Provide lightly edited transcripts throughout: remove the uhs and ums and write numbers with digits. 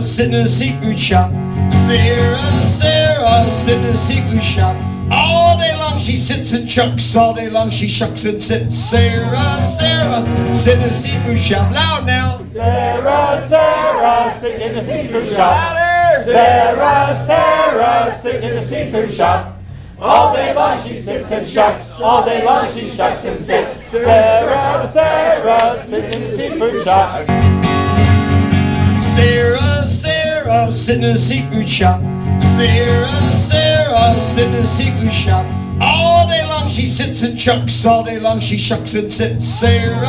Sarah, sitting in a seafood shop. Sarah, sitting in a seafood shop. All day long she sits and chucks. All day long she shucks and sits. Sarah, sitting in a seafood shop. Loud now. Sarah, sitting in the seafood shop. Louder. Sarah, sitting in the seafood shop. All day long she sits and shucks. All day long she shucks and sits. Sarah, sitting in the seafood shop. Sarah, sitting in a seafood shop. Sarah, sitting in a seafood shop. All day long she sits and chucks. All day long she shucks and sits. Sarah,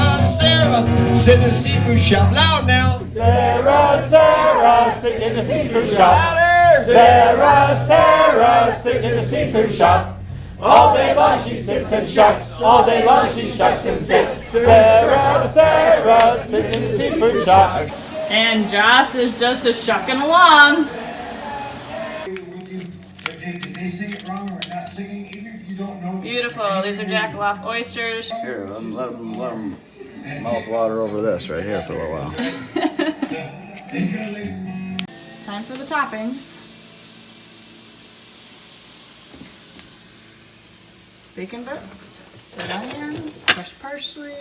sitting in a seafood shop. Loud now. Sarah, sitting in the seafood shop. Louder. Sarah, sitting in the seafood shop. All day long she sits and shucks. All day long she shucks and sits. Sarah, sitting in the seafood shop. And Joss is just a shucking along. Did they sing it wrong or not singing? Even if you don't know. Beautiful. These are jackalope oysters. Here, let them mouth water over this right here for a little while. Time for the toppings. Bacon bits, red onion, fresh parsley,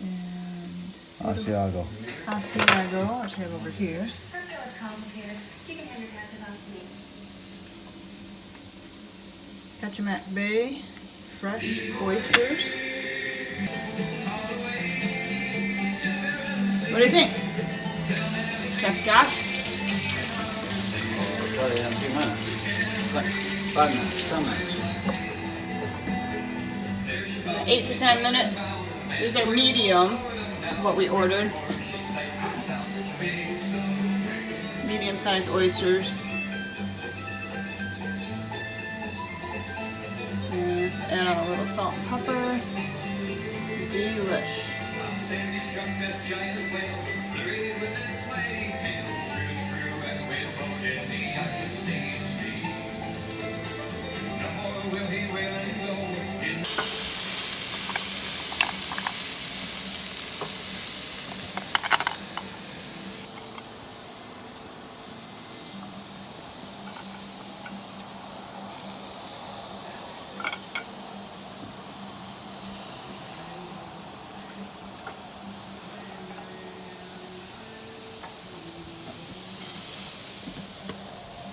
and Asiago. Asiago, which I have over here. Crypto is complicated. You can hand your taxes on to me. Kachemak Bay fresh oysters. What do you think? Chef Josh? Probably in a few minutes. 5 minutes, 10 minutes. 8 to 10 minutes. These are medium, what we ordered. Medium-sized oysters. And add a little salt and pepper. Delish.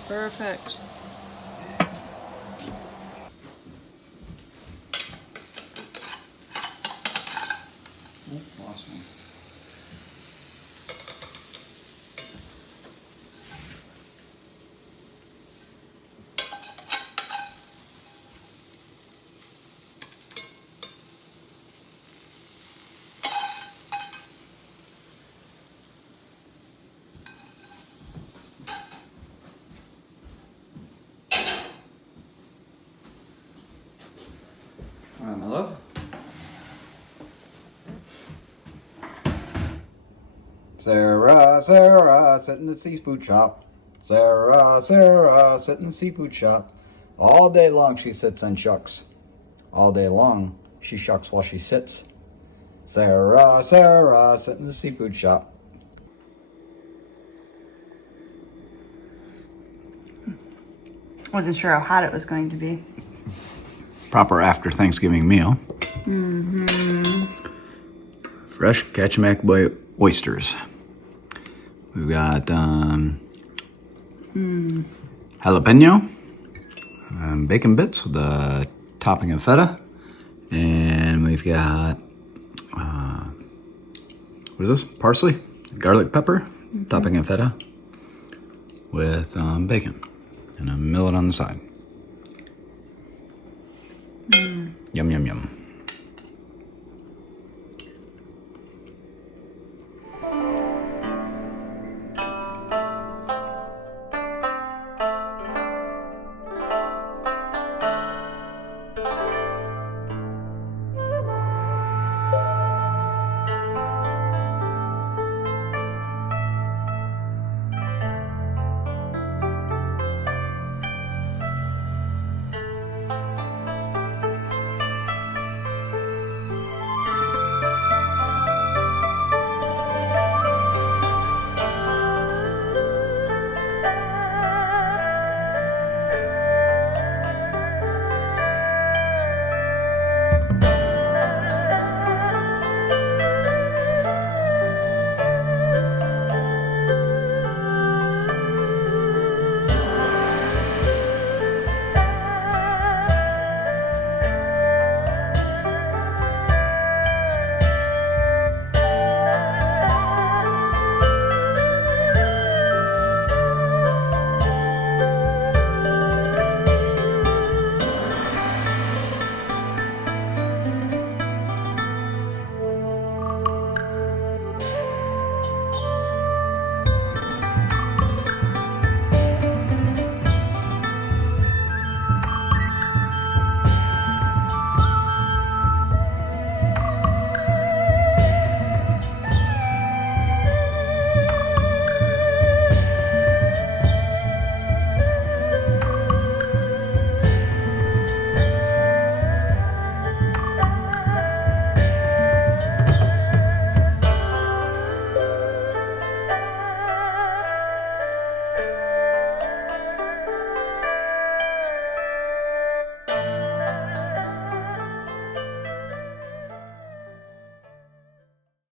Perfect. Awesome. All right, my love. Sarah, sit in the seafood shop. Sarah, sit in the seafood shop. All day long she sits and shucks. All day long she shucks while she sits. Sarah, sit in the seafood shop. Wasn't sure how hot it was going to be. Proper after Thanksgiving meal. Fresh Kachemak Bay Oysters. We've got jalapeno, bacon bits with a topping of feta, and we've got what is this? Parsley, garlic pepper, topping of feta with bacon, and a millet on the side.